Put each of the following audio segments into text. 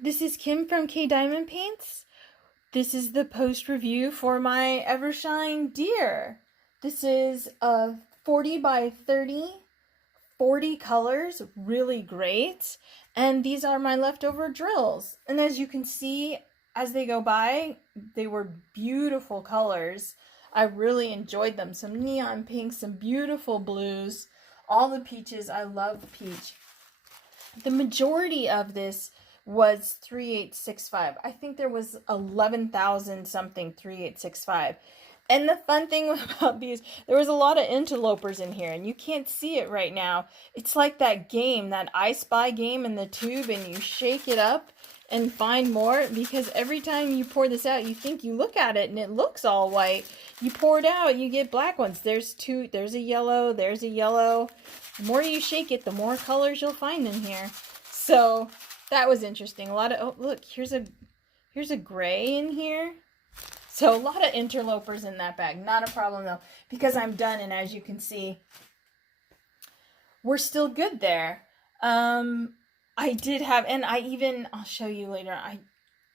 this is Kim from K Diamond Paints. This is the post review for my EverShine deer. This is a 40 by 30, 40 colors, really great. And these are my leftover drills. And as you can see, as they go by, they were beautiful colors. I really enjoyed them. Some neon pinks, some beautiful blues, all the peaches. I love peach. The majority of this was 3865. I think there was 11,000 something 3865. And the fun thing about these, there was a lot of interlopers in here, and you can't see it right now. It's like that game, that I Spy game in the tube, and you shake it up and find more, because every time you pour this out, you think you look at it and it looks all white. You pour it out, you get black ones. There's two, there's a yellow, there's a yellow. The more you shake it, the more colors you'll find in here. So that was interesting. A lot of, oh look, here's a gray in here. So a lot of interlopers in that bag. Not a problem though, because I'm done, and as you can see, we're still good there. I did have, and I'll show you later, I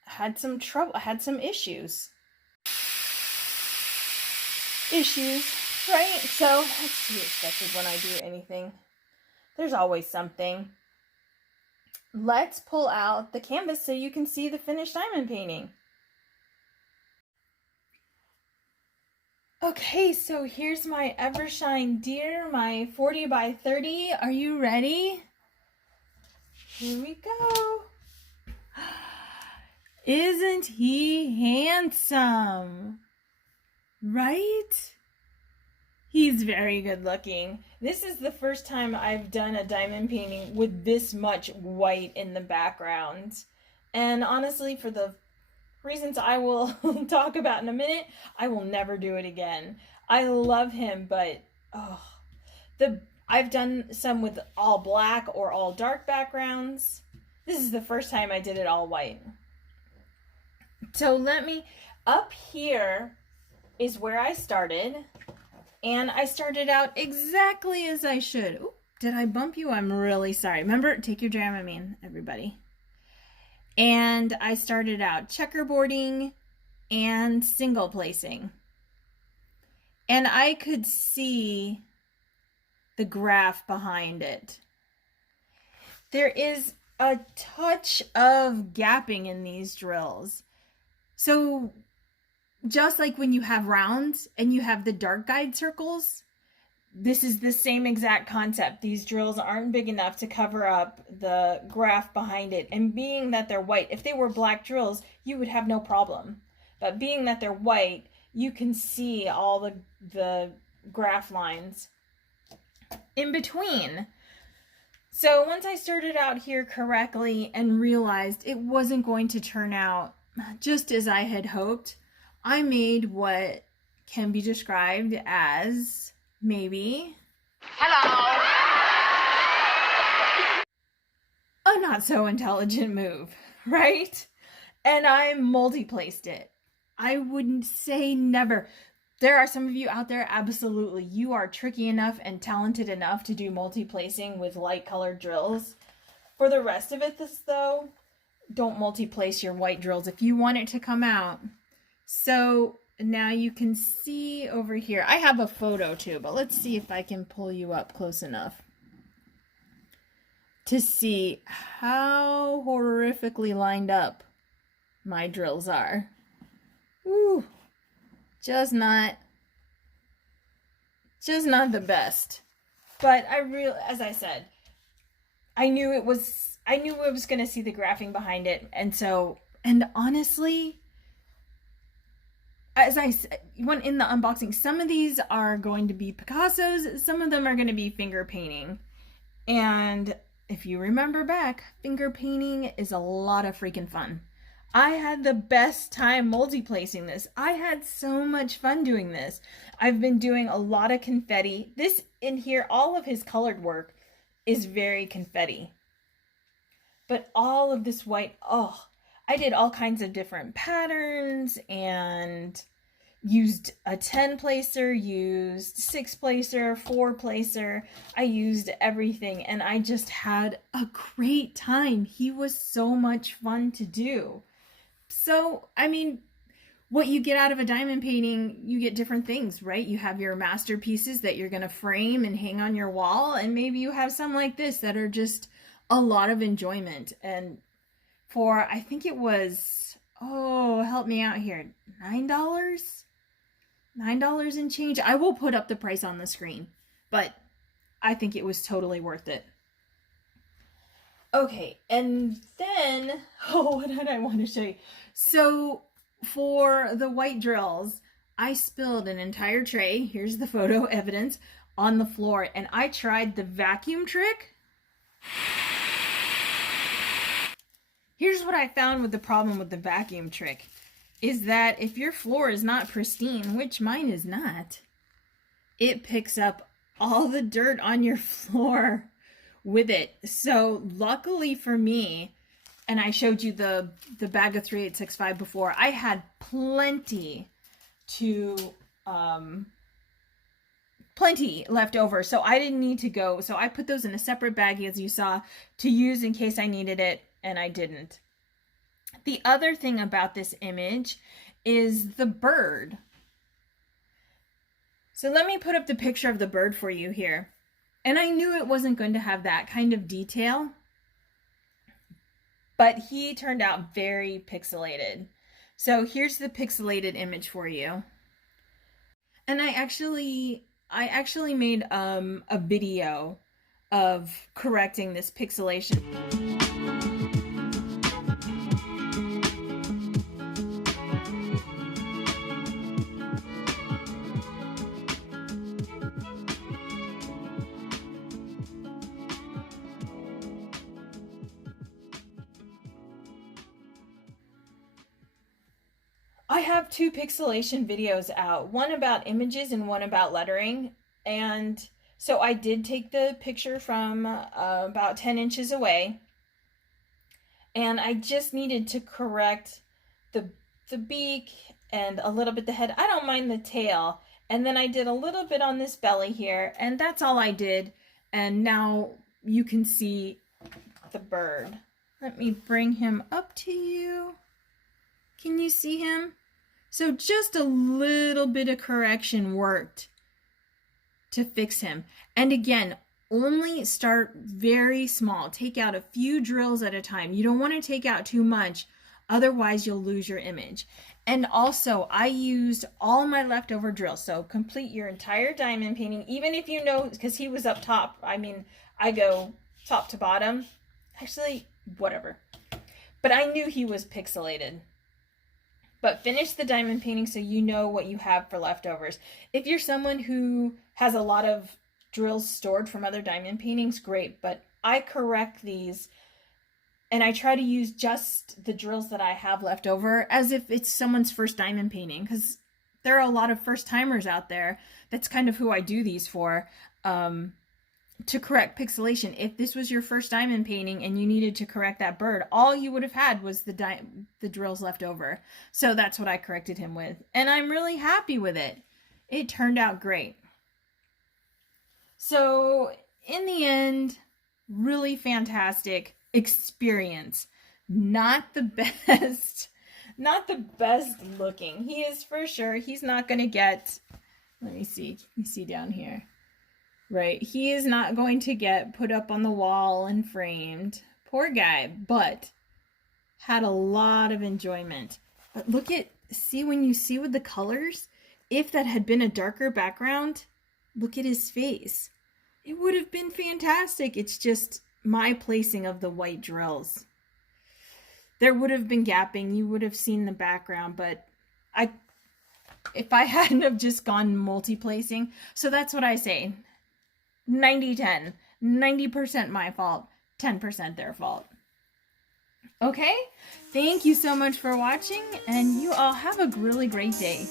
had some trouble, I had some issues, right? So that's to be expected when I do anything. There's always something. Let's pull out the canvas so you can see the finished diamond painting. Okay, so here's my EverShine deer, my 40 by 30. Are you ready? Here we go. Isn't he handsome? Right? He's very good looking. This is the first time I've done a diamond painting with this much white in the background. And honestly, for the reasons I will talk about in a minute, I will never do it again. I love him, but I've done some with all black or all dark backgrounds. This is the first time I did it all white. So up here is where I started, and I started out exactly as I should. Ooh, did I bump you? I'm really sorry. Remember, take your Dramamine, everybody. And I started out checkerboarding and single placing. And I could see the graph behind it. There is a touch of gapping in these drills. So just like when you have rounds and you have the dark guide circles, this is the same exact concept. These drills aren't big enough to cover up the graph behind it. And being that they're white, if they were black drills, you would have no problem. But being that they're white, you can see all the graph lines in between. So once I started out here correctly and realized it wasn't going to turn out just as I had hoped, I made what can be described as maybe a not so intelligent move, right? And I multi-placed it. I wouldn't say never. There are some of you out there, absolutely, you are tricky enough and talented enough to do multi-placing with light colored drills. For the rest of it, though, don't multi-place your white drills if you want it to come out. So now you can see over here, I have a photo too, but let's see if I can pull you up close enough to see how horrifically lined up my drills are. Ooh, just not the best. But as I said, I knew it was going to see the graphing behind it. And honestly, as I said, when in the unboxing, some of these are going to be Picassos, some of them are going to be finger painting. And if you remember back, finger painting is a lot of freaking fun. I had the best time multi-placing this. I had so much fun doing this. I've been doing a lot of confetti. This in here, all of his colored work is very confetti. But all of this white, I did all kinds of different patterns and used a 10 placer, used 6 placer, 4 placer. I used everything and I just had a great time. He was so much fun to do. So, I mean, what you get out of a diamond painting, you get different things, right? You have your masterpieces that you're going to frame and hang on your wall, and maybe you have some like this that are just a lot of enjoyment. And for, I think it was, oh, help me out here, $9? $9 and change. I will put up the price on the screen, but I think it was totally worth it. Okay, and then, oh, what did I want to show you? So for the white drills, I spilled an entire tray, here's the photo evidence, on the floor, and I tried the vacuum trick. Here's what I found with the problem with the vacuum trick, is that if your floor is not pristine, which mine is not, it picks up all the dirt on your floor with it. So luckily for me, and I showed you the bag of 3865 before, I had plenty left over, so I didn't need to go. So I put those in a separate bag, as you saw, to use in case I needed it, and I didn't. The other thing about this image is the bird. So let me put up the picture of the bird for you here. And I knew it wasn't going to have that kind of detail, but he turned out very pixelated. So here's the pixelated image for you. And I actually made a video of correcting this pixelation. I have 2 pixelation videos out, one about images and one about lettering. And so I did take the picture from about 10 inches away, and I just needed to correct the beak and a little bit the head. I don't mind the tail. And then I did a little bit on this belly here, and that's all I did. And now you can see the bird. Let me bring him up to you. Can you see him? So just a little bit of correction worked to fix him. And again, only start very small. Take out a few drills at a time. You don't want to take out too much, otherwise you'll lose your image. And also, I used all my leftover drills. So complete your entire diamond painting, even if you know, because he was up top. I mean, I go top to bottom. Actually, whatever. But I knew he was pixelated. But finish the diamond painting so you know what you have for leftovers. If you're someone who has a lot of drills stored from other diamond paintings, great. But I correct these and I try to use just the drills that I have left over as if it's someone's first diamond painting, because there are a lot of first timers out there. That's kind of who I do these for. To correct pixelation. If this was your first diamond painting and you needed to correct that bird, all you would have had was the drills left over. So that's what I corrected him with. And I'm really happy with it. It turned out great. So in the end, really fantastic experience. Not the best, not the best looking. He is for sure. He's not going to get, let me see. You see down here. Right, he is not going to get put up on the wall and framed. Poor guy, but had a lot of enjoyment. But look at, see when you see with the colors, if that had been a darker background, look at his face. It would have been fantastic. It's just my placing of the white drills. There would have been gapping. You would have seen the background, but if I hadn't have just gone multi-placing, so that's what I say. 90-10, 90% my fault, 10% their fault. Okay, thank you so much for watching, and you all have a really great day.